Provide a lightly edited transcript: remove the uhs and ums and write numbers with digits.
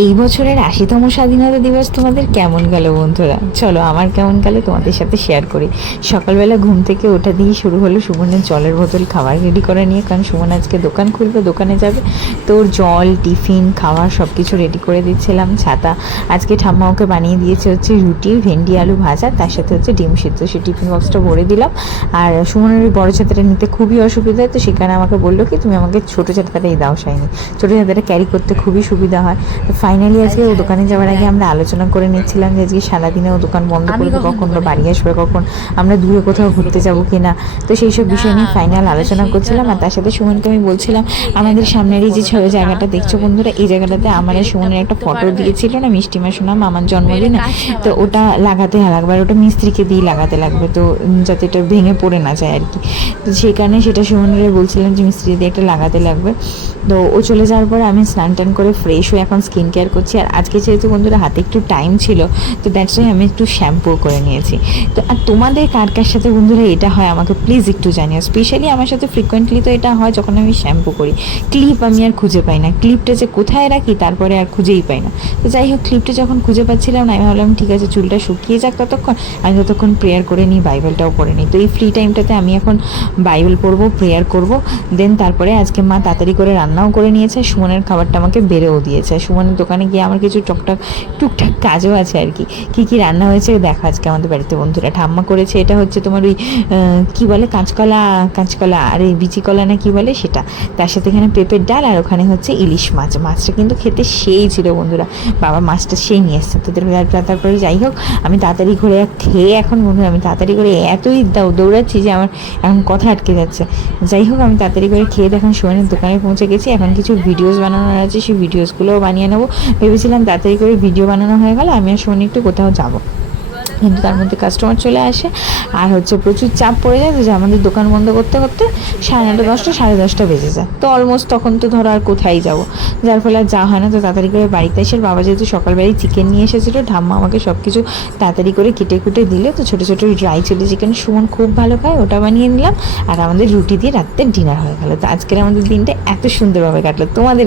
এই বছরের ৮০তম স্বাধীনতা দিবস তোমাদের কেমন গেল বন্ধুরা? চলো আমার কেমন গেল তোমাদের সাথে শেয়ার করি। সকালবেলা ঘুম থেকে ওঠা দিয়ে শুরু হলো সুমনের জলের বোতল খাবার রেডি করে নিয়ে, কারণ সুমন আজকে দোকান খুলবে, দোকানে যাবে। তো ওর জল, টিফিন, খাবার সব কিছু রেডি করে দিচ্ছিলাম। ছাতা আজকে ঠাম্মা ওকে বানিয়ে দিয়েছে হচ্ছে রুটি, ভেন্ডি আলু ভাজা, তার সাথে হচ্ছে ডিম সিদ্ধ। সে টিফিন বক্সটা ভরে দিলাম। আর সুমনের ওই বড়ো ছাতাটা নিতে খুবই অসুবিধা হয়, তো সেখানে আমাকে বললো কি তুমি আমাকে ছোটো ছাতাটাই দাও শাইনি, ছোটো ছাতাটা ক্যারি করতে খুবই সুবিধা হয়। তো ফাইনালি আজকে ও দোকানে যাওয়ার আগে আমরা আলোচনা করে নিচ্ছিলাম যে আজকে সারাদিনে ও দোকান বন্ধ করবে কখন, বা বাড়ি আসবে কখন, আমরা দূরে কোথাও ঘুরতে যাবো কি না। তো সেই সব বিষয় নিয়ে ফাইনাল আলোচনা করছিলাম। আর তার সাথে সুমনকে আমি বলছিলাম আমাদের সামনের এই যে ছোটো জায়গাটা দেখছো বন্ধুরা, এই জায়গাটাতে আমার সুমনের একটা ফটো দিয়েছিল না মিষ্টিমা সোনা মামার জন্মদিনে, তো ওটা লাগাতে লাগবে, আর ওটা মিস্ত্রিকে দিয়ে লাগাতে লাগবে, তো যাতে এটা ভেঙে পড়ে না যায় আর কি। তো সেই কারণে সেটা সুমনের বলছিলাম যে মিস্ত্রি দিয়ে একটা লাগাতে লাগবে। তো ও চলে যাওয়ার পরে আমি স্নান টান করে ফ্রেশ হয়ে এখন স্কিন কেয়ার করছি। আর আজকে যেহেতু বন্ধুরা হাতে একটু টাইম ছিল, তো দ্যাটস ওয়াই আমি একটু শ্যাম্পু করে নিয়েছি। তো আর তোমাদের কার কার সাথে বন্ধুরা এটা হয় আমাকে প্লিজ একটু জানিও। স্পেশালি আমার সাথে ফ্রিকোয়েন্টলি তো এটা হয় যখন আমি শ্যাম্পু করি। ক্লিপ আমি আর খুঁজে পাই না, ক্লিপটা যে কোথায় রাখি তারপরে আর খুঁজেই পাই না। তো যাই হোক, ক্লিপটা যখন খুঁজে পাচ্ছিলাম না, আমি ভাবলাম ঠিক আছে চুলটা শুকিয়ে যাক ততক্ষণ, আমি ততক্ষণ প্রেয়ার করে নিই, বাইবেলটাও পড়ে নিই। তো এই ফ্রি টাইমটাতে আমি এখন বাইবেল পড়বো, প্রেয়ার করবো। দেন তারপরে আজকে মা তাড়াতাড়ি করে রান্নাও করে নিয়েছে, সুমনের খাবারটা আমাকে বেড়েও দিয়েছে। সুমনের দোকানে গিয়ে আমার কিছু টুকটাক কাজও আছে আর কি। কী কী রান্না হয়েছে দেখো আজকে আমাদের বাড়িতে বন্ধুরা। ঠাম্মা করেছে এটা হচ্ছে তোমার ওই কী বলে কাঁচকলা আর এই বিচি কলা না কী বলে সেটা, তার সাথে এখানে পেঁপের ডাল, আর ওখানে হচ্ছে ইলিশ মাছ। মাছটা কিন্তু খেতে সেই ছিল বন্ধুরা, বাবা মাছটা সেই নিয়ে এসছে। তারপরে যাই হোক আমি তাড়াতাড়ি করে খেয়ে এখন বন্ধুরা আমি তাড়াতাড়ি করে এতই দৌড়াচ্ছি যে আমার এখন কথা আটকে যাচ্ছে। যাই হোক আমি তাড়াতাড়ি করে খেয়ে এখন সুমনের দোকানে পৌঁছে গেছি। এখন কিছু ভিডিওস বানানোর আছে, সেই ভিডিওসগুলোও বানিয়ে নেবো। ভেবেছিলাম তাড়াতাড়ি করে ভিডিও বানানো হয়ে গেল আমি আর সুমন একটু কোথাও যাবো, কিন্তু তার মধ্যে কাস্টমার চলে আসে আর হচ্ছে প্রচুর চাপ পড়ে যায়। যে আমাদের দোকান বন্ধ করতে করতে 9:30 10টা 10:30 বেজে যায়। তো অলমোস্ট তখন তো ধরো আর কোথায় যাবো, যার ফলে আর যাওয়া হয় না। তো তাড়াতাড়ি করে বাড়িতে এসে বাবা যেহেতু সকালবেলায় চিকেন নিয়ে এসেছিলো, ঠাম্মা আমাকে সব কিছু তাড়াতাড়ি করে কেটে কুটে দিলে। তো ছোটো ছোটো ড্রাই চিলি চিকেন সুমন খুব ভালো খায়, ওটা বানিয়ে নিলাম। আর আমাদের রুটি দিয়ে রাত্রের ডিনার হয়ে গেলো। তো আজকের আমাদের দিনটা এত সুন্দরভাবে কাটলো। তোমাদের